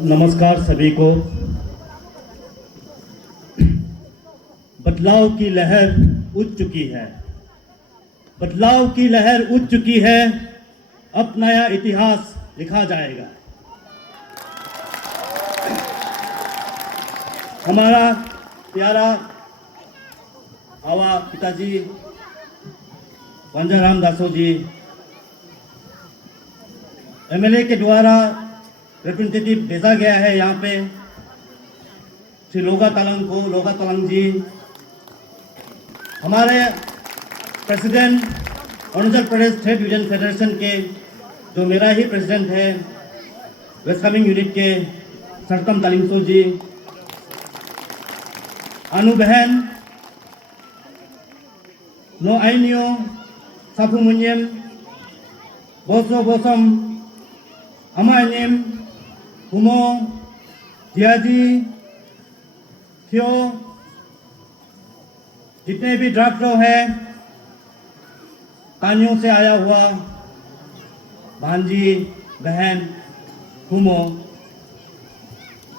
नमस्कार सभी को। बदलाव की लहर उठ चुकी है। बदलाव की लहर उठ चुकी है। अब नया इतिहास लिखा जाएगा। हमारा प्यारा आवा पिताजी वंजाराम दासो जी एमएलए के द्वारा रिप्रेजेंटेटिव भेजा गया है यहाँ पे, श्री लोगा तलंग जी। हमारे president Arunachal Pradesh state division federation के, जो मेरा ही प्रेसिडेंट है, वेस्ट कामेंग यूनिट के सरतम तालिंगसो जी, अनु बहन, नो आइनियो साफु मुन्यम, बोसो बोसम, अमायनिम, हुमो, जियाजी, थियो, जितने भी ड्राफ्ट हैं, कानियों से आया हुआ भांजी बहन हुमो,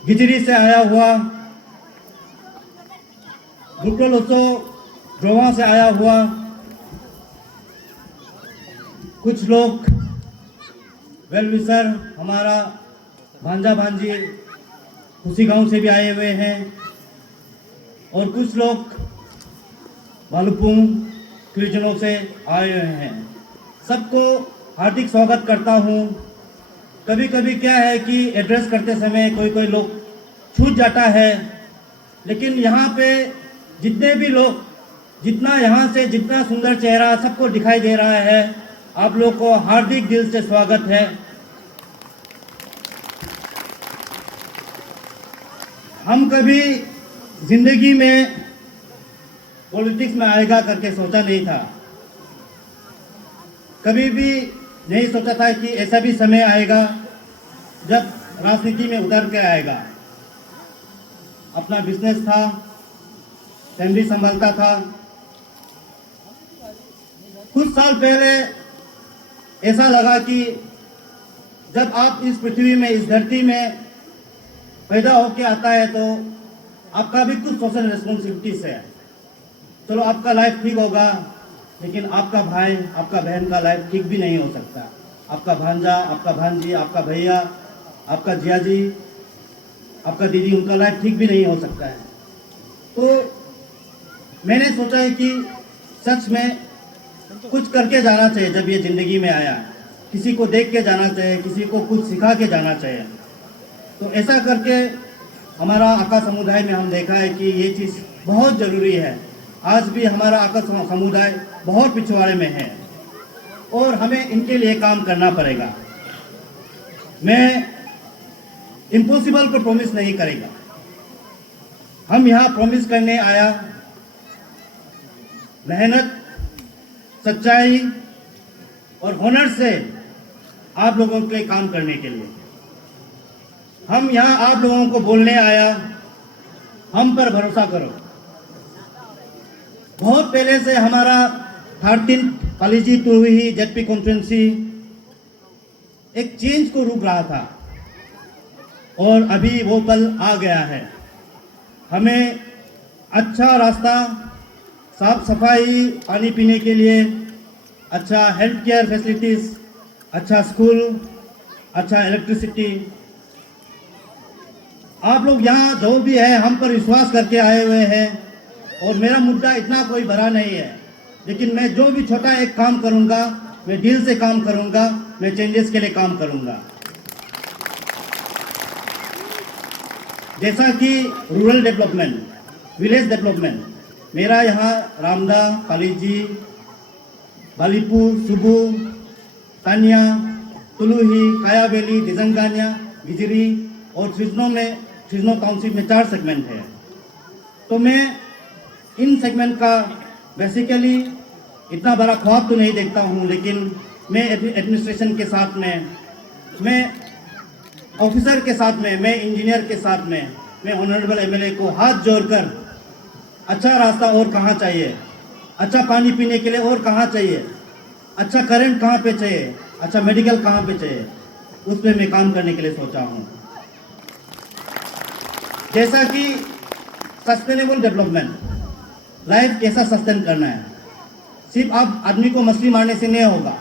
गिजरी से आया हुआ गुटलोसो, ड्रोवा से आया हुआ कुछ लोग वेल विशर, हमारा भांजा भांजी उसी गांव से भी आए हुए हैं, और कुछ लोग वालुपुंग क्रिजनों से आए हुए हैं। सबको हार्दिक स्वागत करता हूं। कभी कभी क्या है कि एड्रेस करते समय कोई लोग छूट जाता है, लेकिन यहाँ पे जितने भी लोग, जितना यहाँ से जितना सुंदर चेहरा सबको दिखाई दे रहा है, आप लोग को हार्दिक दिल से स्वागत है। हम कभी जिंदगी में पॉलिटिक्स में आएगा करके सोचा नहीं था। कभी भी नहीं सोचा था कि ऐसा भी समय आएगा जब राजनीति में उतर के आएगा। अपना बिजनेस था, फैमिली संभालता था। कुछ साल पहले ऐसा लगा कि जब आप इस पृथ्वी में, इस धरती में पैदा होके आता है तो आपका भी कुछ सोशल रिस्पॉन्सिबिलिटीज है। चलो आपका लाइफ ठीक होगा, लेकिन आपका भाई, आपका बहन का लाइफ ठीक भी नहीं हो सकता। आपका भांजा, आपका भांजी, आपका भैया, आपका जियाजी, आपका दीदी, उनका लाइफ ठीक भी नहीं हो सकता है। तो मैंने सोचा है कि सच में कुछ करके जाना चाहिए। जब ये ज़िंदगी में आया, किसी को देख के जाना चाहिए, किसी को कुछ सिखा के जाना चाहिए। तो ऐसा करके हमारा आका समुदाय में हम देखा है कि ये चीज़ बहुत ज़रूरी है। आज भी हमारा आका समुदाय बहुत पिछवाड़े में है और हमें इनके लिए काम करना पड़ेगा। मैं इम्पॉसिबल को प्रॉमिस नहीं करेगा। हम यहाँ प्रॉमिस करने आया मेहनत, सच्चाई और हुनर से आप लोगों के लिए काम करने के लिए। हम यहाँ आप लोगों को बोलने आया, हम पर भरोसा करो। बहुत पहले से हमारा 13 पॉलिसी टू हुई जेडपी कॉन्फ्रेंसी एक चेंज को रोक रहा था, और अभी वो पल आ गया है। हमें अच्छा रास्ता, साफ सफाई, पानी पीने के लिए, अच्छा हेल्थ केयर फैसिलिटीज़, अच्छा स्कूल, अच्छा इलेक्ट्रिसिटी। आप लोग यहाँ जो भी है हम पर विश्वास करके आए हुए हैं, और मेरा मुद्दा इतना कोई बड़ा नहीं है, लेकिन मैं जो भी छोटा एक काम करूँगा, मैं दिल से काम करूँगा, मैं चेंजेस के लिए काम करूँगा। जैसा कि रूरल डेवलपमेंट, विलेज डेवलपमेंट, मेरा यहाँ रामदा, पालीजी, बालीपू, सुबू, तानिया, तुलुही, कायावेली, दिजंगानिया, गिजरी और ट्रिजनो टाउनशिप में 4 सेगमेंट है। तो मैं इन सेगमेंट का बेसिकली इतना बड़ा ख्वाब तो नहीं देखता हूँ, लेकिन मैं एडमिनिस्ट्रेशन के साथ में, मैं ऑफिसर के साथ में, मैं इंजीनियर के साथ में, मैं ऑनरेबल एमएलए को हाथ जोड़कर अच्छा रास्ता और कहाँ चाहिए, अच्छा पानी पीने के लिए और कहाँ चाहिए, अच्छा करंट कहाँ पे चाहिए, अच्छा मेडिकल कहाँ पे चाहिए, उस पर मैं काम करने के लिए सोचा हूँ। जैसा कि सस्टेनेबल डेवलपमेंट, लाइफ कैसा सस्टेन करना है। सिर्फ आप आदमी को मछली मारने से नहीं होगा,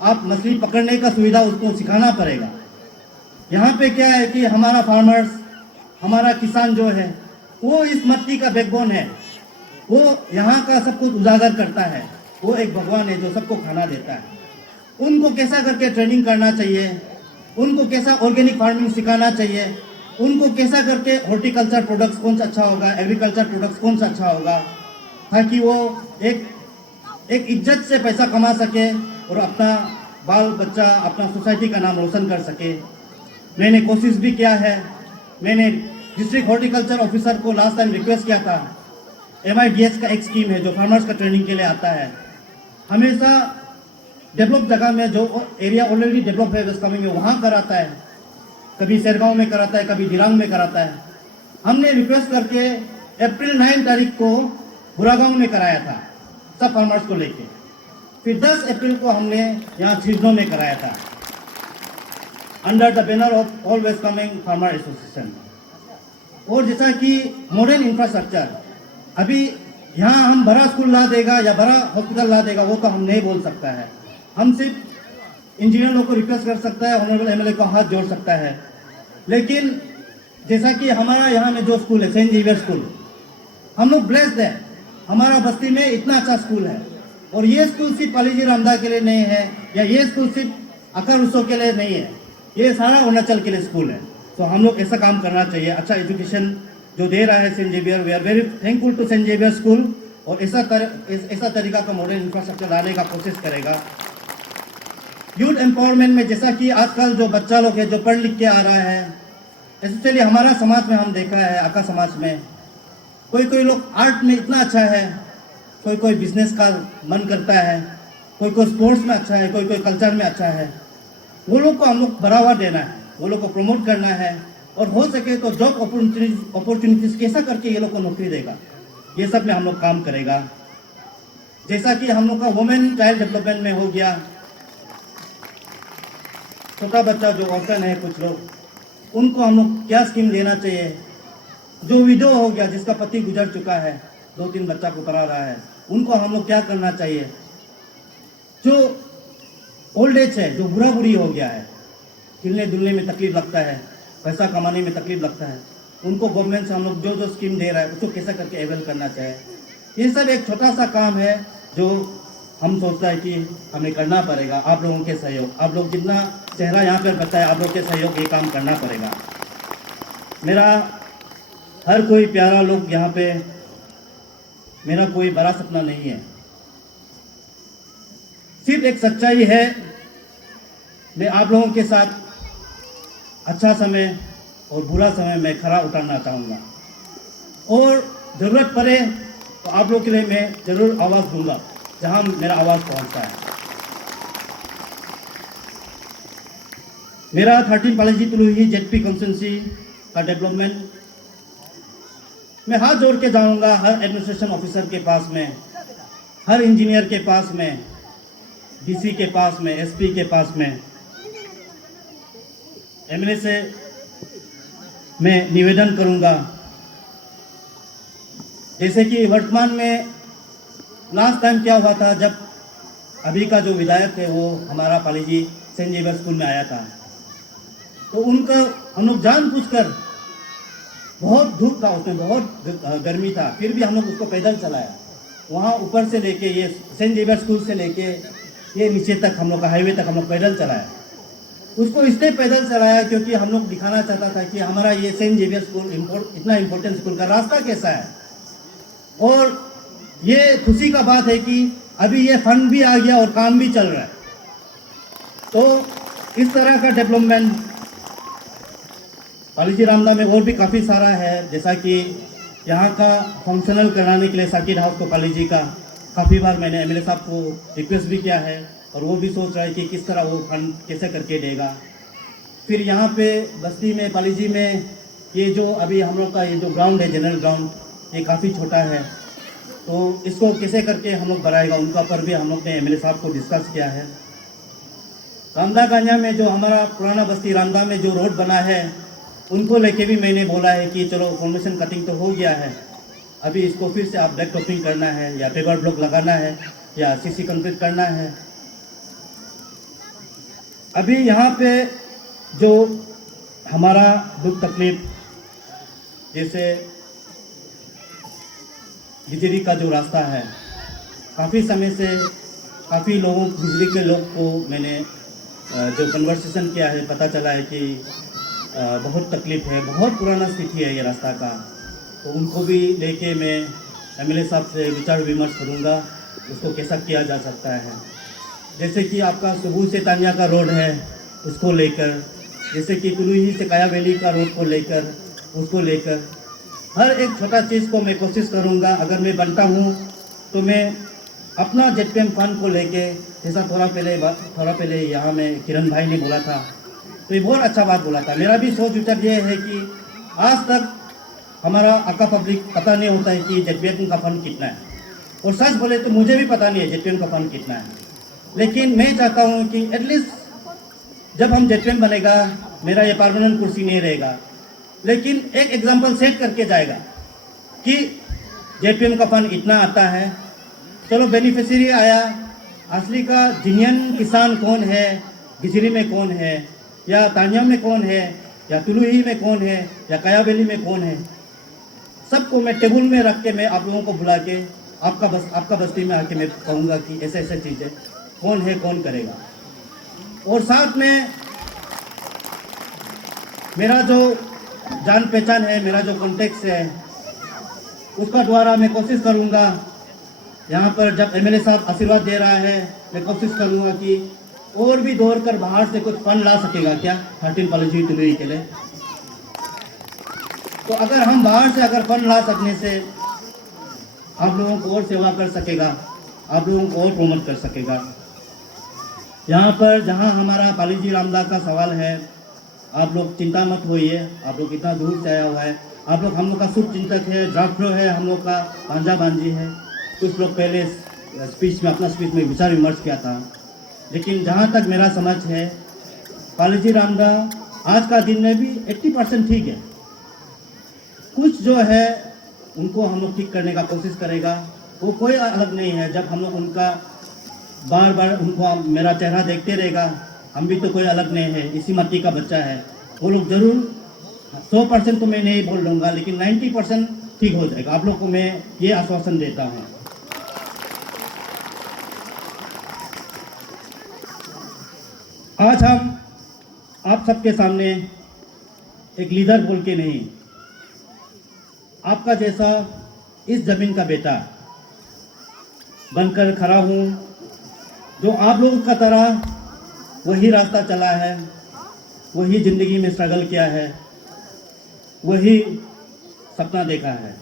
आप मछली पकड़ने का सुविधा उसको सिखाना पड़ेगा। यहाँ पे क्या है कि हमारा फार्मर्स, हमारा किसान जो है वो इस मिट्टी का बैकबोन है, वो यहाँ का सब कुछ उजागर करता है, वो एक भगवान है जो सबको खाना देता है। उनको कैसा करके ट्रेनिंग करना चाहिए, उनको कैसा ऑर्गेनिक फार्मिंग सिखाना चाहिए, उनको कैसा करके हॉर्टिकल्चर प्रोडक्ट्स कौन सा अच्छा होगा, एग्रीकल्चर प्रोडक्ट्स कौन सा अच्छा होगा, ताकि वो एक इज्जत से पैसा कमा सके और अपना बाल बच्चा, अपना सोसाइटी का नाम रोशन कर सके। मैंने कोशिश भी किया है। मैंने डिस्ट्रिक्ट हॉर्टिकल्चर ऑफिसर को लास्ट टाइम रिक्वेस्ट किया था, MIDH का एक स्कीम है जो फार्मर्स का ट्रेनिंग के लिए आता है, हमेशा डेवलप जगह में जो एरिया ऑलरेडी डेवलप है वेस्ट कामेंग में वहाँ कराता है, कभी सेरगांव में कराता है, कभी दिरांग में कराता है। हमने रिक्वेस्ट करके अप्रैल 9 तारीख को बुरागांव में कराया था सब फार्मर्स को लेके। फिर 10 अप्रैल को हमने यहाँ छिजनों में कराया था under the banner of all West Kameng farmer association. और जैसा कि मॉडर्न इंफ्रास्ट्रक्चर, अभी यहाँ हम बड़ा स्कूल ला देगा या बड़ा हॉस्पिटल ला देगा वो तो हम नहीं बोल सकता है। हम सिर्फ इंजीनियरों को रिक्वेस्ट कर सकता है, ऑनरेबल MLA को हाथ जोड़ सकता है। लेकिन जैसा कि हमारा यहाँ में जो स्कूल है सेंट जेवियर स्कूल, हम लोग ब्लेस्ड है, हमारा बस्ती में इतना अच्छा स्कूल है। और ये स्कूल सिर्फ पालीजी रामदा के लिए नहीं है, या ये स्कूल सिर्फ अकर उत्सव के लिए नहीं है, ये सारा अरुणाचल के लिए स्कूल है। तो हम लोग ऐसा काम करना चाहिए, अच्छा एजुकेशन जो दे रहा है saint Xavier, we are very thankful to saint Xavier school. और ऐसा तरीका का मॉडर्न इंफ्रास्ट्रक्चर लाने का कोशिश करेगा। यूथ एम्पावरमेंट में जैसा कि आजकल जो बच्चा लोग है जो पढ़ लिख के आ रहा है, स्पेशली हमारा समाज में हम देखा है, आका समाज में कोई लोग आर्ट में इतना अच्छा है, कोई बिजनेस का मन करता है, कोई स्पोर्ट्स में अच्छा है, कोई कल्चर में अच्छा है। वो लोग को हम लोग बढ़ावा देना है, वो लोग को प्रमोट करना है, और हो सके तो जॉब अपॉर्चुनिटीज कैसा करके ये लोग को नौकरी देगा, ये सब में हम लोग काम करेगा। जैसा कि हम लोग का वुमेन चाइल्ड डेवलपमेंट में हो गया, छोटा बच्चा जो ऑर्फन है कुछ लोग, उनको हम लोग क्या स्कीम देना चाहिए। जो विडो हो गया जिसका पति गुजर चुका है, 2-3 बच्चा को पढ़ा रहा है, उनको हम लोग क्या करना चाहिए। जो ओल्ड एज है, जो बुरा बुरी हो गया है, हिलने डुलने में तकलीफ लगता है, पैसा कमाने में तकलीफ लगता है, उनको गवर्नमेंट से हम लोग जो स्कीम दे रहा है उसको कैसा करके अवेल करना चाहिए। ये सब एक छोटा सा काम है जो हम सोचता है कि हमें करना पड़ेगा। आप लोगों के सहयोग, आप लोग जितना चेहरा यहाँ पर बताए, आप लोग के सहयोग ये काम करना पड़ेगा। मेरा हर कोई प्यारा लोग यहाँ पे, मेरा कोई बड़ा सपना नहीं है, सिर्फ एक सच्चाई है। मैं आप लोगों के साथ अच्छा समय और बुरा समय में खरा उतारना चाहूँगा, और ज़रूरत पड़े तो आप लोग के लिए मैं ज़रूर आवाज़ दूंगा जहाँ मेरा आवाज़ पहुँचता है। मेरा 13 पालीजी तुलुही ZP कॉन्स्टिट्यूंसी का डेवलपमेंट मैं हाथ जोड़ के जाऊँगा हर एडमिनिस्ट्रेशन ऑफिसर के पास में, हर इंजीनियर के पास में, DC के पास में, SP के पास में। MLA से मैं निवेदन करूँगा, जैसे कि वर्तमान में लास्ट टाइम क्या हुआ था, जब अभी का जो विधायक है वो हमारा पालीजी सेंट जेवियर स्कूल में आया था, तो उनका हम लोग जानबूझकर, बहुत धूप था उसमें, बहुत गर्मी था, फिर भी हम लोग उसको पैदल चलाया, वहाँ ऊपर से लेके ये सेंट जेवियर स्कूल से लेके ये नीचे तक हम लोग का हाईवे तक हम लोग पैदल चलाया। उसको इसलिए पैदल चलाया क्योंकि हम लोग दिखाना चाहता था कि हमारा ये सेंट जेवियर स्कूल इतना इम्पोर्टेंट स्कूल का रास्ता कैसा है। और ये खुशी का बात है कि अभी ये फंड भी आ गया और काम भी चल रहा है। तो इस तरह का डेवलपमेंट पालीजी रामदा में और भी काफ़ी सारा है, जैसा कि यहाँ का फंक्शनल कराने के लिए सर्किट हाउस को पालीजी का काफ़ी बार मैंने MLA साहब को रिक्वेस्ट भी किया है, और वो भी सोच रहा है कि किस तरह वो फंड कैसे करके देगा। फिर यहाँ पे बस्ती में पालीजी में ये जो अभी हम लोग का ये जो ग्राउंड है, जनरल ग्राउंड, ये काफ़ी छोटा है, तो इसको कैसे करके हम लोग बढ़ाएगा, उनका पर भी हम लोग ने MLA साहब को डिस्कस किया है। रामदा गांजा में जो हमारा पुराना बस्ती रामदा में जो रोड बना है, उनको लेके भी मैंने बोला है कि चलो फॉर्मेशन कटिंग तो हो गया है, अभी इसको फिर से आप ब्लैक टॉपिंग करना है या पेपर ब्लॉक लगाना है या सीसी कंक्रीट करना है। अभी यहाँ पे जो हमारा दुख तकलीफ, जैसे बिजली का जो रास्ता है, काफ़ी समय से काफ़ी लोगों बिजली के लोग को मैंने जो कन्वर्सेशन किया है, पता चला है कि बहुत तकलीफ है, बहुत पुराना स्थिति है ये रास्ता का। तो उनको भी लेके मैं एमएलए साहब से विचार विमर्श करूँगा, उसको कैसा किया जा सकता है। जैसे कि आपका सुबह से तानिया का रोड है, उसको लेकर, जैसे कि तुलुही से काया वैली का रोड को लेकर, उसको लेकर हर एक छोटा चीज़ को मैं कोशिश करूँगा। अगर मैं बनता हूँ तो मैं अपना जेडपीएम फंड को लेके, जैसा थोड़ा पहले यहाँ में किरण भाई ने बोला था, तो ये बहुत अच्छा बात बोला था। मेरा भी सोच विचार ये है कि आज तक हमारा आका पब्लिक पता नहीं होता है कि जेडपीएम का फंड कितना है, और सच बोले तो मुझे भी पता नहीं है जेडपीएम का फंड कितना है। लेकिन मैं चाहता हूँ कि एटलीस्ट जब हम जेडपीएम बनेगा, मेरा ये परमानेंट कुर्सी नहीं रहेगा, लेकिन एक एग्जाम्पल सेट करके जाएगा कि जेडपीएम का फंड इतना आता है। चलो बेनिफिशियरी आया, असली का जिनियन किसान कौन है, गिजरी में कौन है, या तानिया में कौन है, या तुलुही में कौन है, या काया वैली में कौन है, सबको मैं टेबल में रख के मैं आप लोगों को बुला के आपका बस्ती में आके मैं कहूँगा कि ऐसे ऐसे चीज़ें कौन है, कौन करेगा। और साथ में मेरा जो जान पहचान है, मेरा जो कॉन्टेक्ट है, उसका द्वारा मैं कोशिश करूँगा, यहाँ पर जब एमएलए साहब आशीर्वाद दे रहा है, मैं कोशिश करूँगा कि और भी दौड़ कर बाहर से कुछ फंड ला सकेगा क्या 13 पॉलिसी तुलुही के लिए। तो अगर हम बाहर से अगर फंड ला सकने से आप लोगों को और सेवा कर सकेगा, आप लोगों को और प्रमोट कर सकेगा। यहाँ पर जहाँ हमारा पालीजी रामदा का सवाल है, आप लोग चिंता मत होइए, आप लोग इतना दूर से आया हुआ है, आप लोग हम लोग का शुभ चिंतक है, ड्राफ्टर है, हम लोग का भांजा भांजी है। कुछ लोग पहले अपना स्पीच में विचार विमर्श किया था, लेकिन जहाँ तक मेरा समझ है, पालीजी रामदा आज का दिन में भी 80% ठीक है। कुछ जो है उनको हम लोग ठीक करने का कोशिश करेगा, वो कोई अलग नहीं है। जब हम लोग उनका बार बार उनको मेरा चेहरा देखते रहेगा, हम भी तो कोई अलग नहीं है, इसी मट्टी का बच्चा है। वो लोग जरूर 100% तो मैं नहीं बोल दूँगा, लेकिन 90% ठीक हो जाएगा। आप लोग को मैं ये आश्वासन देता हूँ। आज हम आप सबके सामने एक लीडर बोल के नहीं, आपका जैसा इस जमीन का बेटा बनकर खड़ा हूँ, जो आप लोगों का तरह वही रास्ता चला है, वही ज़िंदगी में स्ट्रगल किया है, वही सपना देखा है।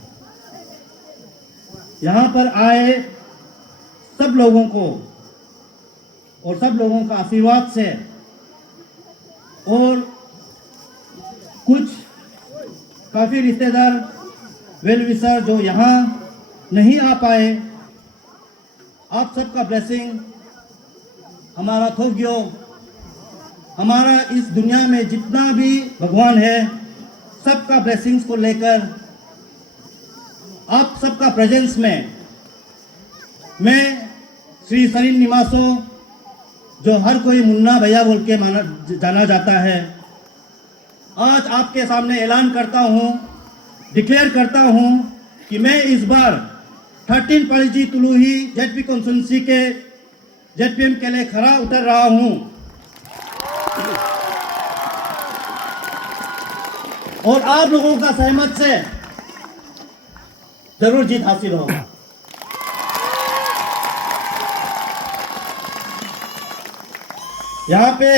यहाँ पर आए सब लोगों को और सब लोगों का आशीर्वाद से, और कुछ काफ़ी रिश्तेदार वेल विशर जो यहाँ नहीं आ पाए, आप सबका ब्लेसिंग, हमारा थोग्यो, हमारा इस दुनिया में जितना भी भगवान है, सबका ब्लेसिंग्स को लेकर आप सबका प्रेजेंस में मैं श्री सरीन निवासो, जो हर कोई मुन्ना भैया बोल के जाना जाता है, आज आपके सामने ऐलान करता हूँ, डिक्लेयर करता हूँ कि मैं इस बार 13 पॉलिसी तुलुही जेडपी कॉन्स्टिट्यूंसी के जेडपीएम के लिए खरा उतर रहा हूँ। और आप लोगों का सहमत से जरूर जीत हासिल होगा। यहाँ पे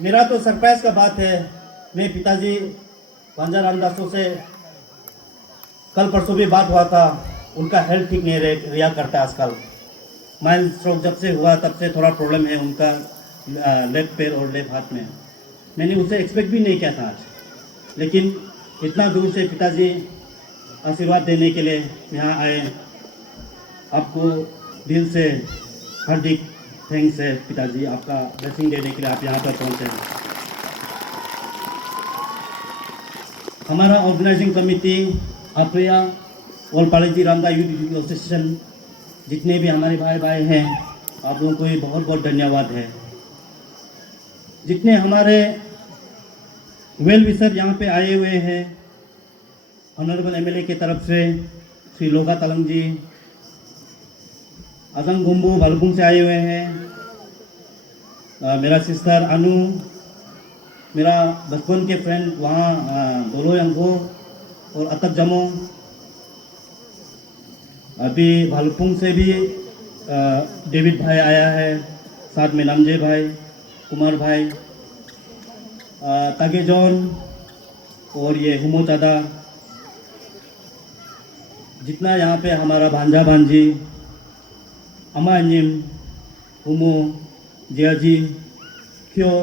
मेरा तो सरप्राइज का बात है, मैं पिताजी भांजा रामदासों से कल परसों भी बात हुआ था, उनका हेल्थ ठीक नहीं रिया करता आजकल। माइल्ड स्ट्रोक जब से हुआ तब से थोड़ा प्रॉब्लम है उनका लेफ्ट पैर और लेफ्ट हाथ में। मैंने उसे एक्सपेक्ट भी नहीं किया था आज, लेकिन इतना दूर से पिताजी आशीर्वाद देने के लिए यहाँ आए। आपको दिल से हार्दिक थैंक्स है पिताजी, आपका ब्लेसिंग देने के लिए आप यहाँ पर पहुँचे। हमारा ऑर्गेनाइजिंग कमेटी अप्रिया और पालेजी रामदा यूथ एसोसिएशन, जितने भी हमारे भाई भाई हैं, आप लोगों को भी बहुत बहुत धन्यवाद है। जितने हमारे वेल विशर यहाँ पे आए हुए हैं, ऑनरेबल एमएलए की तरफ से श्री लोगा तलंग जी, अजंग गुम्बू भालुपुंग से आए हुए हैं, मेरा सिस्टर अनु, मेरा बचपन के फ्रेंड वहाँ दोलो यंगो और अतक जमो, अभी भालुपुंग से भी डेविड भाई आया है, साथ में नामजे भाई, कुमार भाई, तागे जॉन और ये हुमो चादा, जितना यहाँ पे हमारा भांजा भांजी, अमा अंजिम, हुमो, जियाजी, क्यों,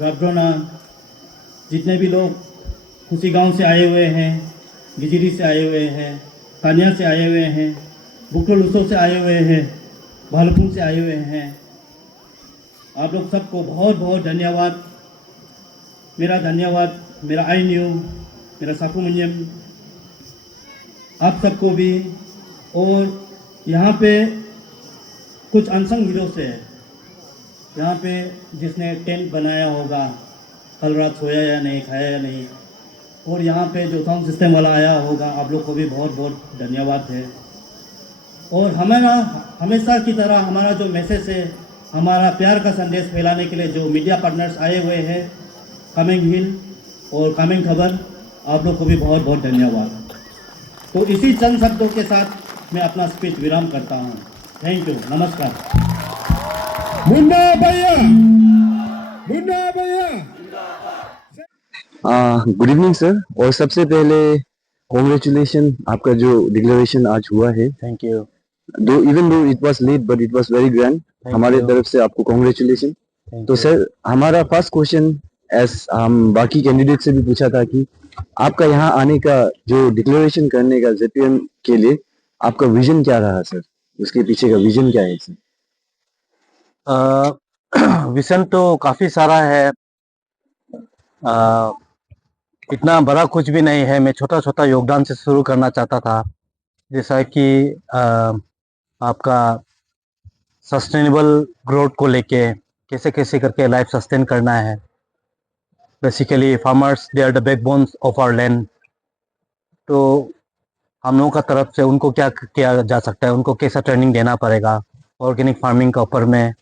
राब्रोना, जितने भी लोग खुशी गांव से आए हुए हैं, गिजिरी से आए हुए हैं, तानिया से आए हुए हैं, बुकलोलुसो से आए हुए हैं, भालुपुंग से आए हुए हैं, आप लोग सबको बहुत बहुत धन्यवाद। मेरा धन्यवाद मेरा आई न्यू, मेरा साकू मुंजम, आप सबको भी। और यहाँ पे कुछ अनसंग हीरो से है, यहाँ पे जिसने टेंट बनाया होगा, कल रात सोया या नहीं, खाया या नहीं, और यहाँ पे जो साउंड सिस्टम वाला आया होगा, आप लोग को भी बहुत बहुत धन्यवाद है। और हमारा हमेशा की तरह हमारा जो मैसेज है, हमारा प्यार का संदेश फैलाने के लिए जो मीडिया पार्टनर्स आए हुए हैं, कमिंग हिल और कमिंग खबर, आप लोग को भी बहुत बहुत धन्यवाद। तो इसी चंद शब्दों के साथ मैं अपना स्पीच विराम करता हूँ। थैंक यू, नमस्कार। मुन्ना भैया, मुन्ना भैया। गुड इवनिंग सर, और सबसे पहले कॉन्ग्रेचुलेशन, आपका जो डिक्लेरेशन आज हुआ है। Thank you. Though even though it was late but it was very grand, हमारे तरफ से आपको कॉन्ग्रेचुलेशन। तो सर, हमारा फर्स्ट क्वेश्चन एस हम बाकी कैंडिडेट से भी पूछा था कि आपका यहाँ आने का, जो डिक्लेरेशन करने का जेपीएम के लिए आपका विजन क्या रहा सर, उसके पीछे का विजन क्या है सर? विजन तो काफी सारा है, इतना बड़ा कुछ भी नहीं है। मैं छोटा छोटा योगदान से शुरू करना चाहता था, जैसा कि आपका सस्टेनेबल ग्रोथ को लेके कैसे कैसे करके लाइफ सस्टेन करना है। Basically farmers they are the backbones of our land, तो हम लोगों का तरफ से उनको क्या किया जा सकता है, उनको कैसा ट्रेनिंग देना पड़ेगा ऑर्गेनिक फार्मिंग के ऊपर में,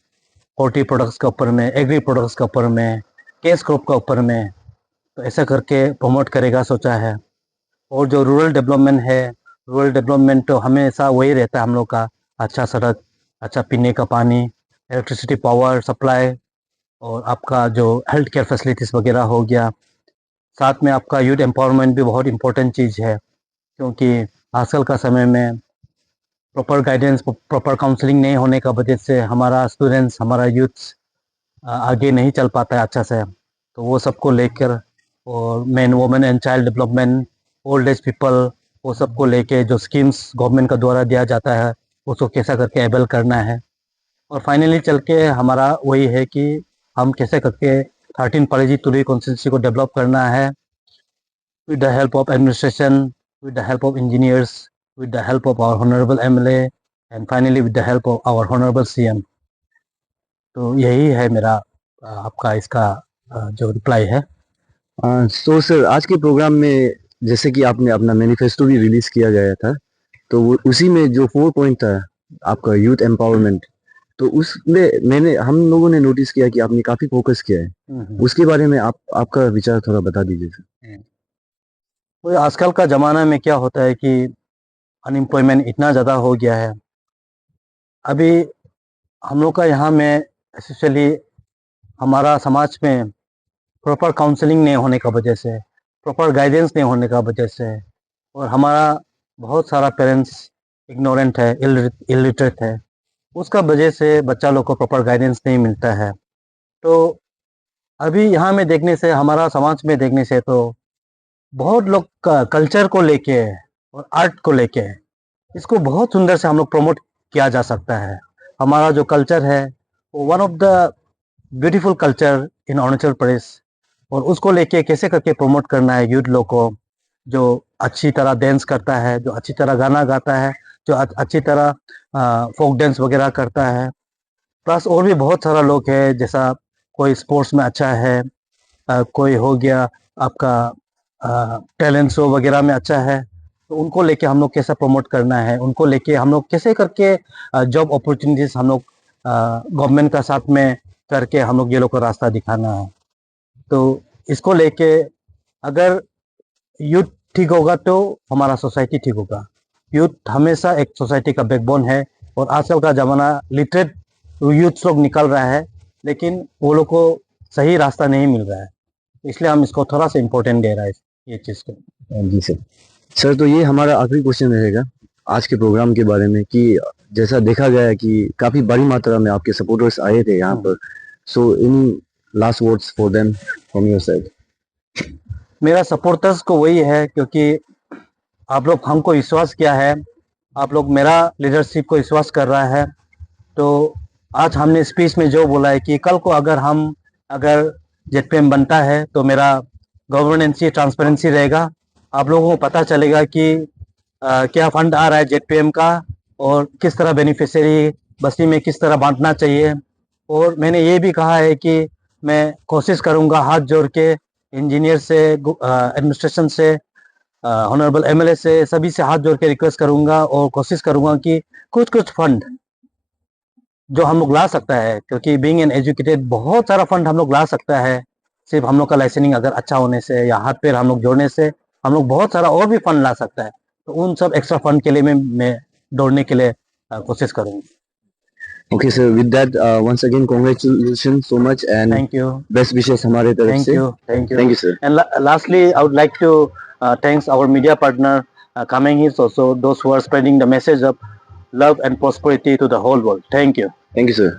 हॉर्टी प्रोडक्ट्स के ऊपर में, एग्री प्रोडक्ट्स के ऊपर में, कैश क्रॉप के ऊपर में, तो ऐसा करके प्रमोट करेगा सोचा है। और जो रूरल डेवलपमेंट है, रूरल डेवलपमेंट तो हमेशा वही रहता है हम लोग का, अच्छा सड़क, अच्छा पीने का पानी, इलेक्ट्रिसिटी पावर सप्लाई, और आपका जो हेल्थ केयर फैसिलिटीज़ वगैरह हो गया। साथ में आपका यूथ एम्पावरमेंट भी बहुत इंपॉर्टेंट चीज़ है, क्योंकि आजकल का समय में प्रॉपर गाइडेंस, प्रॉपर काउंसलिंग नहीं होने का वजह से हमारा स्टूडेंट्स, हमारा यूथ आगे नहीं चल पाता है अच्छा से। तो वो सबको लेकर, और man women and child development, old age people, वो सबको लेके जो स्कीम्स गवर्नमेंट का द्वारा दिया जाता है उसको कैसा करके एबल करना है। और फाइनली चल के हमारा वही है कि हम कैसे करके 13 परेजी तुरी कॉन्स्टिट्यूंसी को डेवलप करना है, with the help of administration, with the help of engineers, with the help of our honorable MLA, and finally with the help of our honorable CM. तो यही है मेरा आपका इसका जो रिप्लाई है। तो सर, आज के प्रोग्राम में जैसे कि आपने अपना मैनिफेस्टो भी रिलीज किया गया था, तो उसी में जो 4 पॉइंट था आपका यूथ एम्पावरमेंट, तो उसमें हम लोगों ने नोटिस किया कि आपने काफी फोकस किया है। उसके बारे में आपका विचार थोड़ा बता दीजिए सर। तो आजकल का ज़माना में क्या होता है कि अनएम्प्लॉयमेंट इतना ज़्यादा हो गया है। अभी हम लोग का यहाँ में स्पेशली हमारा समाज में प्रॉपर काउंसलिंग नहीं होने का वजह से, प्रॉपर गाइडेंस नहीं होने का वजह से, और हमारा बहुत सारा पेरेंट्स इग्नोरेंट है, इलिटरेट है, उसका वजह से बच्चा लोग को प्रॉपर गाइडेंस नहीं मिलता है। तो अभी यहाँ में देखने से, हमारा समाज में देखने से, तो बहुत लोग कल्चर को लेके और आर्ट को लेके इसको बहुत सुंदर से हम लोग प्रमोट किया जा सकता है। हमारा जो कल्चर है वो one of the beautiful culture in Arunachal Pradesh, और उसको लेके कैसे करके प्रमोट करना है यूथ लोग को, जो अच्छी तरह डांस करता है, जो अच्छी तरह गाना गाता है, जो अच्छी तरह फोक डांस वगैरह करता है। प्लस और भी बहुत सारा लोग है, जैसा कोई स्पोर्ट्स में अच्छा है, कोई हो गया आपका टैलेंट शो वगैरह में अच्छा है, तो उनको लेके हम लोग कैसे प्रमोट करना है, उनको लेके हम लोग कैसे करके जॉब अपॉर्चुनिटीज हम लोग गवर्नमेंट का साथ में करके हम लोग ये लोग को रास्ता दिखाना है। तो इसको लेके अगर यूथ ठीक होगा तो हमारा सोसाइटी ठीक होगा। यूथ हमेशा एक सोसाइटी का बैकबोन है, और आजकल का ज़माना लिटरेट यूथ लोग निकल रहा है, लेकिन वो लोग को सही रास्ता नहीं मिल रहा है, इसलिए हम इसको थोड़ा सा इम्पोर्टेंट दे रहा है ये चीज़ को। जी सर। सर तो ये हमारा आखिरी क्वेश्चन रहेगा आज के प्रोग्राम के बारे में कि जैसा देखा गया है कि काफी बड़ी मात्रा में आपके सपोर्टर्स आए थे यहाँ पर, so any last words for them from your side? मेरा सपोर्टर्स को वही है, क्योंकि आप लोग हमको विश्वास किया है, आप लोग मेरा लीडरशिप को विश्वास कर रहा है। तो आज हमने स्पीच में जो बोला है कि कल को अगर जेडपीएम बनता है तो मेरा गवर्नेंसी ट्रांसपेरेंसी रहेगा, आप लोगों को पता चलेगा कि क्या फंड आ रहा है जेडपीएम का, और किस तरह बेनिफिशियरी बस्ती में किस तरह बांटना चाहिए। और मैंने ये भी कहा है कि मैं कोशिश करूंगा हाथ जोड़ के इंजीनियर से, एडमिनिस्ट्रेशन से, ऑनरेबल एमएलए से, सभी से हाथ जोड़ के रिक्वेस्ट करूंगा और कोशिश करूंगा कि कुछ फंड जो हम लोग ला सकता है, क्योंकि बीइंग एन एजुकेटेड बहुत सारा फंड हम लोग ला सकता है, सिर्फ हम लोग का लाइसेंसिंग अगर अच्छा होने से या हाथ पैर हम लोग जोड़ने से हम लोग बहुत सारा और भी फंड ला सकता है। तो उन सब एक्स्ट्रा फंड के लिए मैं दौड़ने के लिए कोशिश करूंगा। Okay sir, with that once again congratulations so much and Thank you. best wishes हमारे तरफ से। Thank you. Thank you sir. And lastly, I would like to thanks our media partner coming here, also those who are spreading the message of love and prosperity to the whole world. Thank you. Thank you sir.